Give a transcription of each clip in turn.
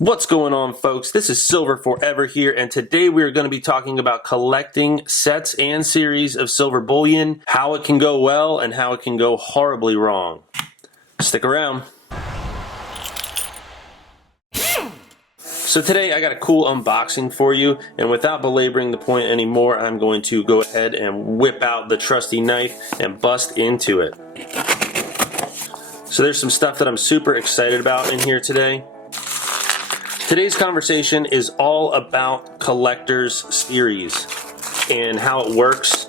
What's going on, folks? This is Silver Forever here, and today we are going to be talking about collecting sets and series of silver bullion, how it can go well and how it can go horribly wrong. Stick around. So today I got a cool unboxing for you, and without belaboring the point anymore, I'm going to go ahead and whip out the trusty knife and bust into it. So there's some stuff that I'm super excited about in here today. Today's conversation is all about collectors series and how it works,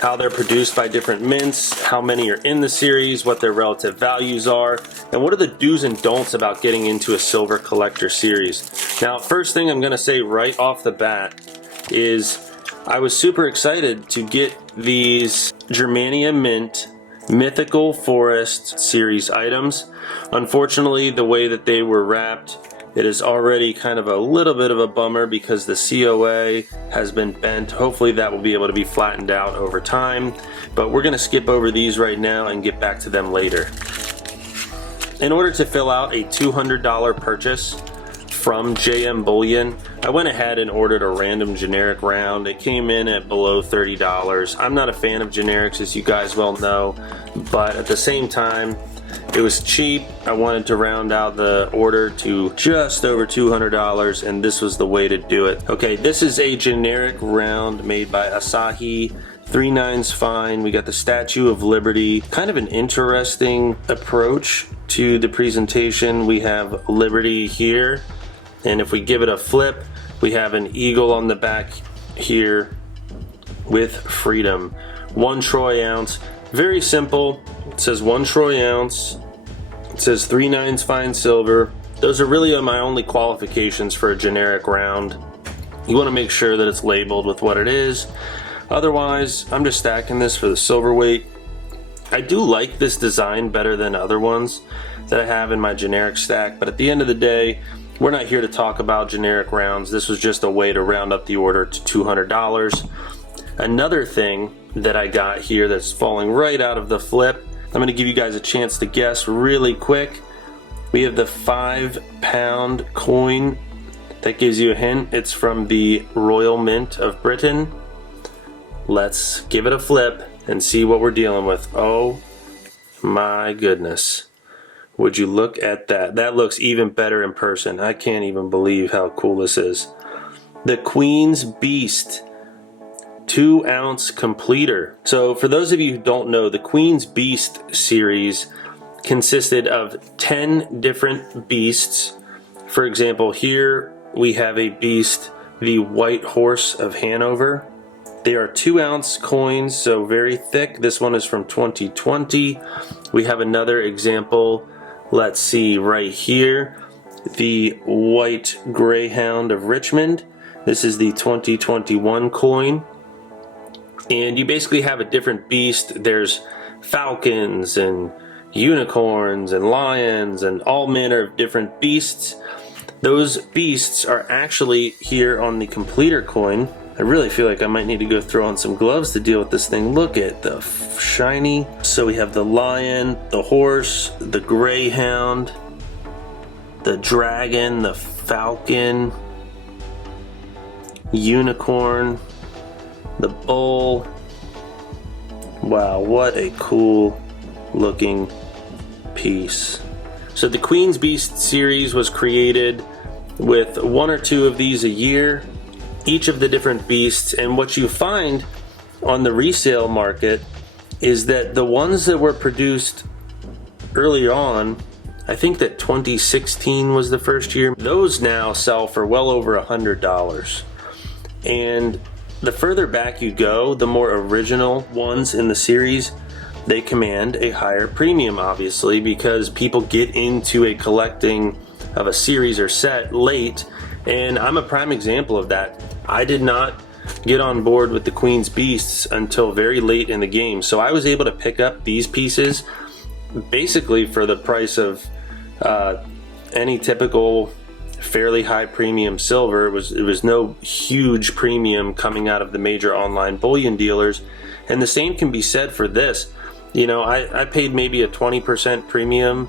how they're produced by different mints, how many are in the series, what their relative values are, and what are the do's and don'ts about getting into a silver collector series. Now, first thing I'm going to say right off the bat is I was super excited to get these Germania Mint Mythical Forest series items. Unfortunately, the way that they were wrapped, it is already kind of a little bit of a bummer because the COA has been bent. Hopefully that will be able to be flattened out over time, but we're going to skip over these right now and get back to them later. In order to fill out a $200 purchase from JM Bullion, I went ahead and ordered a random generic round. It came in at below $30. I'm not a fan of generics, as you guys well know, but at the same time, it was cheap. I wanted to round out the order to just over $200, and this was the way to do it. Okay, this is a generic round made by Asahi. 3/9's fine. We got the Statue of Liberty. Kind of an interesting approach to the presentation. We have Liberty here, and if we give it a flip, we have an eagle on the back here with freedom. 1 troy ounce. Very simple. It says 1 troy ounce. It says 3/9's fine silver. Those are really my only qualifications for a generic round. You want to make sure that it's labeled with what it is. Otherwise, I'm just stacking this for the silver weight. I do like this design better than other ones that I have in my generic stack, but at the end of the day, we're not here to talk about generic rounds. This was just a way to round up the order to $200. Another thing that I got here that's falling right out of the flip, I'm going to give you guys a chance to guess really quick. We have the 5-pound coin. That gives you a hint. It's from the Royal Mint of Britain. Let's give it a flip and see what we're dealing with. Oh my goodness. Would you look at that? That looks even better in person. I can't even believe how cool this is. The Queen's Beast 2-ounce completer. So for those of you who don't know, the Queen's Beast series consisted of 10 different beasts. For example, here we have a beast, the White Horse of Hanover. They are 2-ounce coins, so very thick. This one is from 2020. We have another example. Let's see right here. The White Greyhound of Richmond. This is the 2021 coin. And you basically have a different beast. There's falcons and unicorns and lions and all manner of different beasts. Those beasts are actually here on the completer coin. I really feel like I might need to go throw on some gloves to deal with this thing. Look at the shiny. So we have the lion, the horse, the greyhound, the dragon, the falcon, unicorn, the bull. Wow, what a cool looking piece. So the Queen's Beast series was created with 1 or 2 of these a year, each of the different beasts, and what you find on the resale market is that the ones that were produced early on, I think that 2016 was the first year, those now sell for well over $100. And the further back you go, the more original ones in the series, they command a higher premium, obviously, because people get into a collecting of a series or set late, and I'm a prime example of that. I did not get on board with the Queen's Beasts until very late in the game, so I was able to pick up these pieces basically for the price of any typical fairly high premium silver. It was no huge premium coming out of the major online bullion dealers, and the same can be said for this. You know, I paid maybe a 20% premium,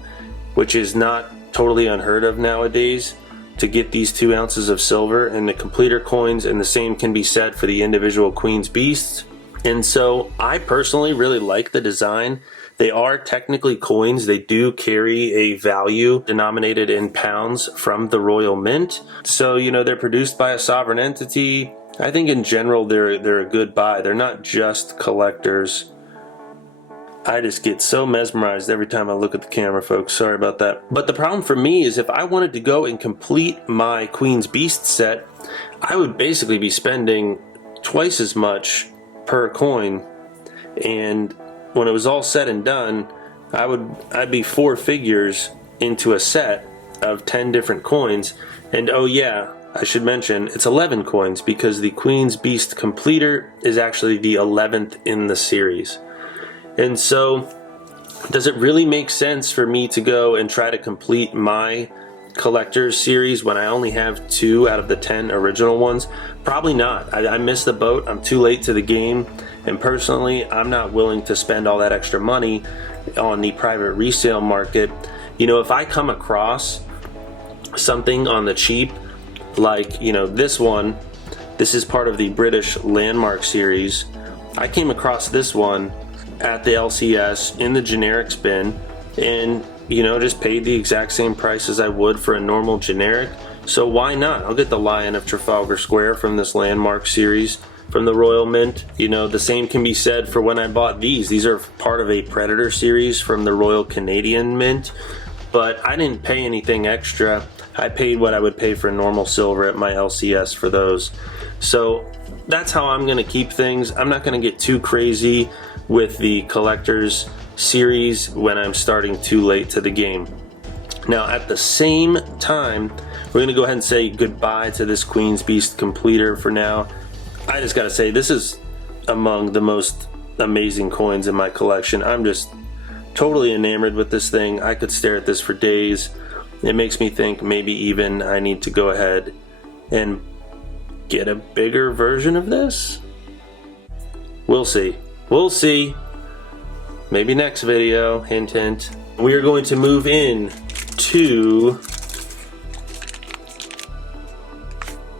which is not totally unheard of nowadays, to get these 2 ounces of silver and the completer coins, and the same can be said for the individual Queen's Beasts. And so I personally really like the design. They are technically coins. They do carry a value denominated in pounds from the Royal Mint. So, you know, they're produced by a sovereign entity. I think in general they're a good buy. They're not just collectors. I just get so mesmerized every time I look at the camera, folks. Sorry about that. But the problem for me is if I wanted to go and complete my Queen's Beast set, I would basically be spending twice as much per coin. And when it was all said and done, I'd be 4 figures into a set of 10 different coins. And oh yeah, I should mention it's 11 coins because the Queen's Beast Completer is actually the 11th in the series. And so, does it really make sense for me to go and try to complete my collector's series when I only have 2 out of the 10 original ones? Probably not. I missed the boat. I'm too late to the game. And personally, I'm not willing to spend all that extra money on the private resale market. You know, if I come across something on the cheap, like, you know, this one, this is part of the British Landmark series. I came across this one at the LCS in the generics bin, and you know, just paid the exact same price as I would for a normal generic. So why not? I'll get the Lion of Trafalgar Square from this Landmark series from the Royal Mint. You know, the same can be said for when I bought these. These are part of a Predator series from the Royal Canadian Mint, but I didn't pay anything extra. I paid what I would pay for normal silver at my LCS for those. So that's how I'm gonna keep things. I'm not gonna get too crazy with the collector's series when I'm starting too late to the game. Now at the same time, we're gonna go ahead and say goodbye to this Queen's Beast Completer for now. I just gotta say, this is among the most amazing coins in my collection. I'm just totally enamored with this thing. I could stare at this for days. It makes me think maybe even I need to go ahead and get a bigger version of this. We'll see. We'll see. Maybe next video, hint hint. We are going to move in to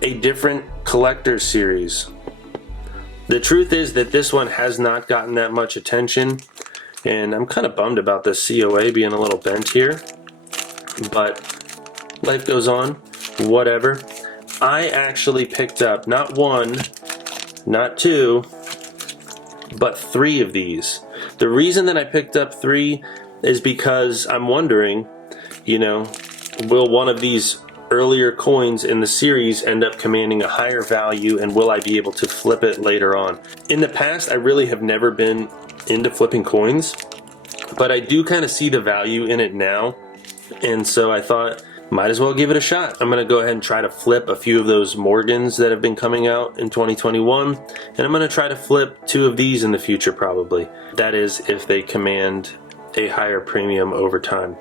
a different collector series. The truth is that this one has not gotten that much attention, and I'm kind of bummed about this COA being a little bent here, but life goes on, whatever. I actually picked up not 1, not 2, but 3 of these. The reason that I picked up 3 is because I'm wondering, you know, will one of these earlier coins in the series end up commanding a higher value, and will I be able to flip it later on? In the past, I really have never been into flipping coins, but I do kind of see the value in it now, and so I thought might as well give it a shot. I'm gonna go ahead and try to flip a few of those Morgans that have been coming out in 2021, and I'm gonna try to flip 2 of these in the future probably. That is, if they command a higher premium over time.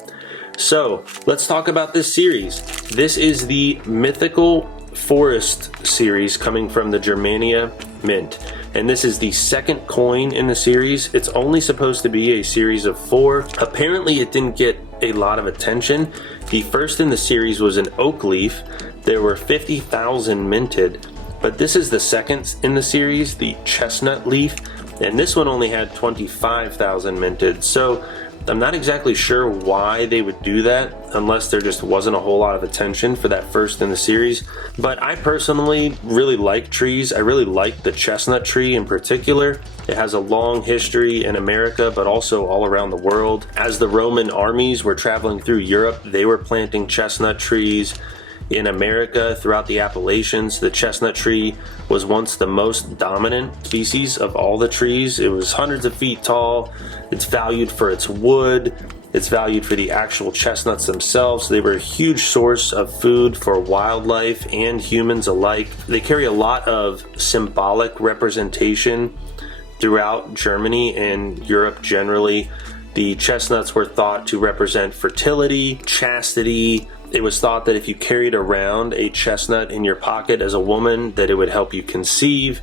So let's talk about this series. This is the Mythical Forest series coming from the Germania Mint, and this is the 2nd coin in the series. It's only supposed to be a series of 4. Apparently it didn't get a lot of attention. The first in the series was an oak leaf. There were 50,000 minted, but this is the 2nd in the series, the chestnut leaf, and this one only had 25,000 minted. So I'm not exactly sure why they would do that, unless there just wasn't a whole lot of attention for that first in the series. But I personally really like trees. I really like the chestnut tree in particular. It has a long history in America, but also all around the world. As the Roman armies were traveling through Europe, they were planting chestnut trees. In America, throughout the Appalachians, the chestnut tree was once the most dominant species of all the trees. It was hundreds of feet tall. It's valued for its wood. It's valued for the actual chestnuts themselves. They were a huge source of food for wildlife and humans alike. They carry a lot of symbolic representation throughout Germany and Europe generally. The chestnuts were thought to represent fertility, chastity. It was thought that if you carried around a chestnut in your pocket as a woman, that it would help you conceive.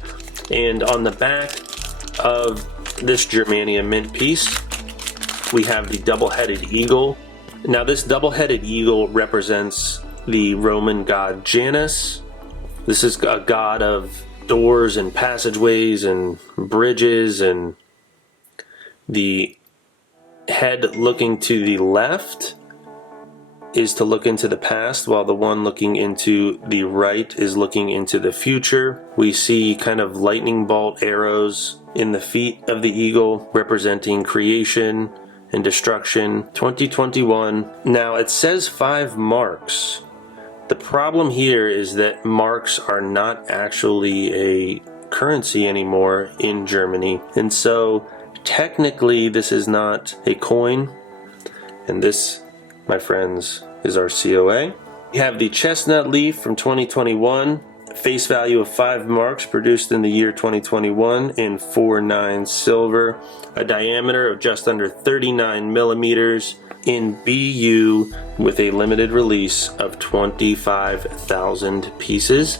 And on the back of this Germania mint piece, we have the double-headed eagle. Now this double-headed eagle represents the Roman god Janus. This is a god of doors and passageways and bridges, and the head looking to the left is to look into the past, while the one looking into the right is looking into the future. We see kind of lightning bolt arrows in the feet of the eagle representing creation and destruction. 2021. Now it says 5 marks. The problem here is that marks are not actually a currency anymore in Germany, and so technically this is not a coin, and this, my friends, is our COA. We have the chestnut leaf from 2021, face value of 5 marks, produced in the year 2021 in 4.9 silver, a diameter of just under 39 millimeters in BU, with a limited release of 25,000 pieces.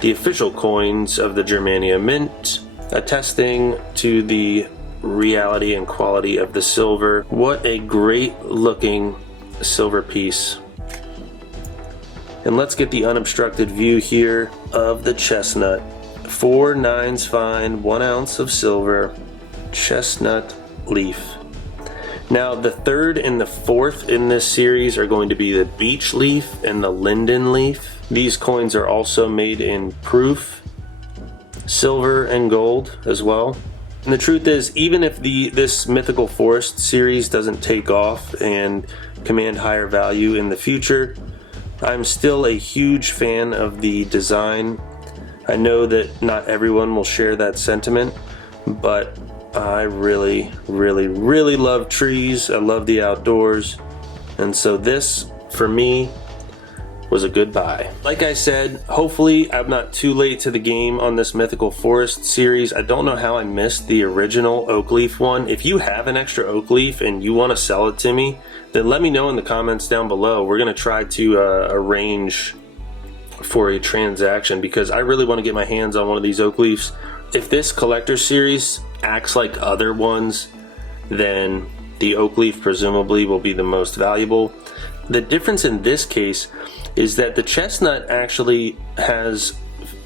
The official coins of the Germania Mint, attesting to the reality and quality of the silver. What a great looking silver piece. And let's get the unobstructed view here of the chestnut. 4 nines fine, 1 ounce of silver, chestnut leaf. Now the third and the fourth in this series are going to be the beech leaf and the linden leaf. These coins are also made in proof, silver and gold as well. And the truth is, even if this Mythical Forest series doesn't take off and command higher value in the future, I'm still a huge fan of the design. I know that not everyone will share that sentiment, but I really love trees. I love the outdoors, and so this, for me, was a good buy. Like I said, hopefully I'm not too late to the game on this Mythical Forest series. I don't know how I missed the original oak leaf one. If you have an extra oak leaf and you want to sell it to me, then let me know in the comments down below. We're gonna try to arrange for a transaction, because I really want to get my hands on one of these oak leaves. If this collector series acts like other ones, then the oak leaf presumably will be the most valuable. The difference in this case is that the chestnut actually has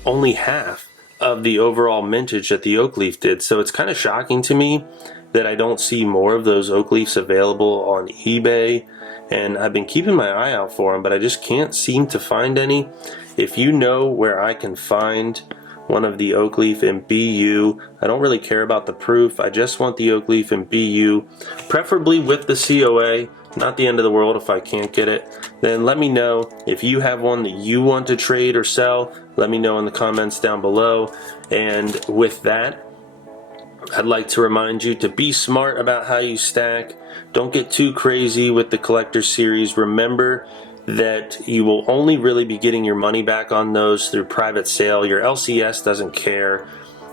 only half of the overall mintage that the oak leaf did, so it's kind of shocking to me that I don't see more of those oak leaves available on eBay, and I've been keeping my eye out for them, but I just can't seem to find any. If you know where I can find one of the oak leaf in BU, I don't really care about the proof, I just want the oak leaf in BU, preferably with the COA. Not the end of the world if I can't get it. Then let me know if you have one that you want to trade or sell. Let me know in the comments down below. And with that, I'd like to remind you to be smart about how you stack. Don't get too crazy with the collector series. Remember that you will only really be getting your money back on those through private sale. Your LCS doesn't care.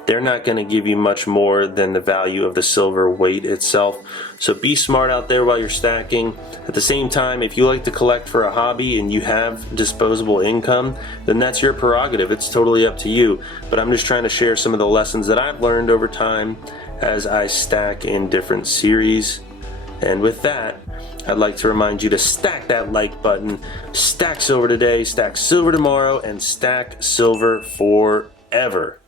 They're not going to give you much more than the value of the silver weight itself. So be smart out there while you're stacking. At the same time, if you like to collect for a hobby and you have disposable income, then that's your prerogative. It's totally up to you. But I'm just trying to share some of the lessons that I've learned over time as I stack in different series. And with that, I'd like to remind you to stack that like button. Stack silver today, stack silver tomorrow, and stack silver forever.